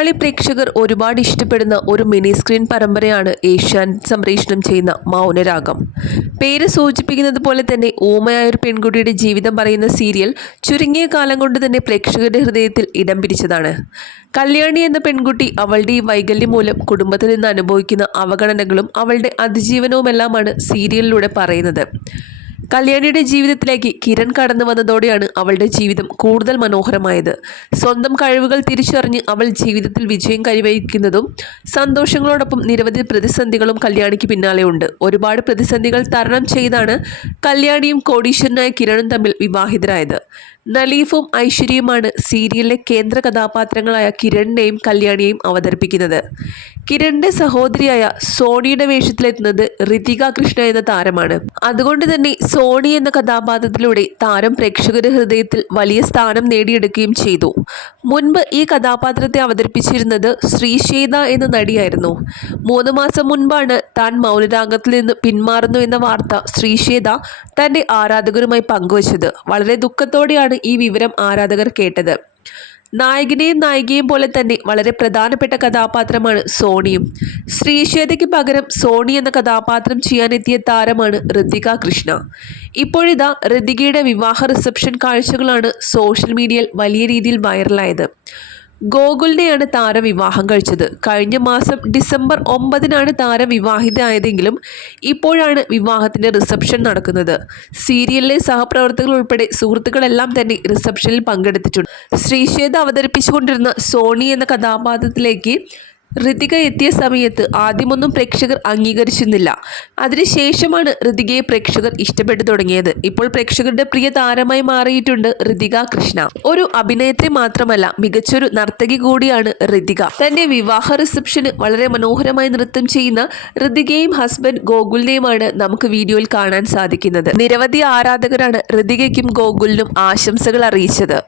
മലയാളി പ്രേക്ഷകർ ഒരുപാട് ഇഷ്ടപ്പെടുന്ന ഒരു മിനി സ്ക്രീൻ പരമ്പരയാണ് ഏഷ്യാൻ സംപ്രേഷണം ചെയ്യുന്ന മൗനരാഗം. പേര് സൂചിപ്പിക്കുന്നത് പോലെ തന്നെ ഊമയായ ഒരു പെൺകുട്ടിയുടെ ജീവിതം പറയുന്ന സീരിയൽ ചുരുങ്ങിയ കാലം കൊണ്ട് തന്നെ പ്രേക്ഷകരുടെ ഹൃദയത്തിൽ ഇടം പിടിച്ചതാണ്. കല്യാണി എന്ന പെൺകുട്ടി അവളുടെ ഈ വൈകല്യം മൂലം കുടുംബത്തിൽ നിന്ന് അനുഭവിക്കുന്ന അവഗണനകളും അവളുടെ അതിജീവനവുമെല്ലാമാണ് സീരിയലിലൂടെ പറയുന്നത്. കല്യാണിയുടെ ജീവിതത്തിലേക്ക് കിരൺ കടന്നു വന്നതോടെയാണ് അവളുടെ ജീവിതം കൂടുതൽ മനോഹരമായത്. സ്വന്തം കഴിവുകൾ തിരിച്ചറിഞ്ഞ് അവൾ ജീവിതത്തിൽ വിജയം കൈവരിക്കുന്നതും സന്തോഷങ്ങളോടൊപ്പം നിരവധി പ്രതിസന്ധികളും കല്യാണിക്ക് പിന്നാലെയുണ്ട്. ഒരുപാട് പ്രതിസന്ധികൾ തരണം ചെയ്താണ് കല്യാണിയും കോടീശ്വരനായ കിരണും തമ്മിൽ വിവാഹിതരായത്. നലീഫും ഐശ്വര്യയുമാണ് സീരിയലിലെ കേന്ദ്ര കഥാപാത്രങ്ങളായ കിരണിനെയും കല്യാണിയെയും അവതരിപ്പിക്കുന്നത്. കിരണിന്റെ സഹോദരിയായ സോണിയുടെ വേഷത്തിലെത്തുന്നത് ഋതിക കൃഷ്ണ എന്ന താരമാണ്. അതുകൊണ്ട് തന്നെ സോണി എന്ന കഥാപാത്രത്തിലൂടെ താരം പ്രേക്ഷകരുടെ ഹൃദയത്തിൽ വലിയ സ്ഥാനം നേടിയെടുക്കുകയും ചെയ്തു. മുൻപ് ഈ കഥാപാത്രത്തെ അവതരിപ്പിച്ചിരുന്നത് ശ്രീശേത എന്ന നടിയായിരുന്നു. മൂന്ന് മാസം മുൻപാണ് താൻ മൗനരാഗത്തിൽ നിന്ന് പിന്മാറുന്നു എന്ന വാർത്ത ശ്രീശേത തന്റെ ആരാധകരുമായി പങ്കുവച്ചത്. വളരെ ദുഃഖത്തോടെയാണ് ഈ വിവരം ആരാധകർ കേട്ടത്. നായകനെയും നായികയും പോലെ തന്നെ വളരെ പ്രധാനപ്പെട്ട കഥാപാത്രമാണ് സോണിയും. ശ്രീശേതയ്ക്ക് പകരം സോണി എന്ന കഥാപാത്രം ചെയ്യാനെത്തിയ താരമാണ് ഋതിക കൃഷ്ണ. ഇപ്പോഴിതാ ഋതികയുടെ വിവാഹ റിസപ്ഷൻ കാഴ്ചകളാണ് സോഷ്യൽ മീഡിയയിൽ വലിയ രീതിയിൽ വൈറലായത്. ഗോകുലിനെയാണ് താരം വിവാഹം കഴിച്ചത്. കഴിഞ്ഞ മാസം ഡിസംബർ ഒമ്പതിനാണ് താരം വിവാഹിതയായതെങ്കിലും ഇപ്പോഴാണ് വിവാഹത്തിന്റെ റിസപ്ഷൻ നടക്കുന്നത്. സീരിയലിലെ സഹപ്രവർത്തകർ ഉൾപ്പെടെ സുഹൃത്തുക്കളെല്ലാം തന്നെ റിസപ്ഷനിൽ പങ്കെടുത്തിട്ടുണ്ട്. ശ്രീശേഖ അവതരിപ്പിച്ചുകൊണ്ടിരുന്ന സോണി എന്ന കഥാപാത്രത്തിലേക്ക് ഋതിക എത്തിയ സമയത്ത് ആദ്യമൊന്നും പ്രേക്ഷകർ അംഗീകരിച്ചിരുന്നില്ല. അതിനുശേഷമാണ് ഋതികയെ പ്രേക്ഷകർ ഇഷ്ടപ്പെട്ടു തുടങ്ങിയത്. ഇപ്പോൾ പ്രേക്ഷകരുടെ പ്രിയ താരമായി മാറിയിട്ടുണ്ട് ഋതിക കൃഷ്ണ. ഒരു അഭിനയത്തെ മാത്രമല്ല മികച്ചൊരു നർത്തകി കൂടിയാണ് ഋതിക തന്റെ വിവാഹ റിസപ്ഷന് വളരെ മനോഹരമായി നൃത്തം ചെയ്യുന്ന ഋതികയും ഹസ്ബൻഡ് ഗോകുലിനെയുമാണ് നമുക്ക് വീഡിയോയിൽ കാണാൻ സാധിക്കുന്നത്. നിരവധി ആരാധകരാണ് ഋതികയ്ക്കും ഗോകുലിനും ആശംസകൾ അറിയിച്ചത്.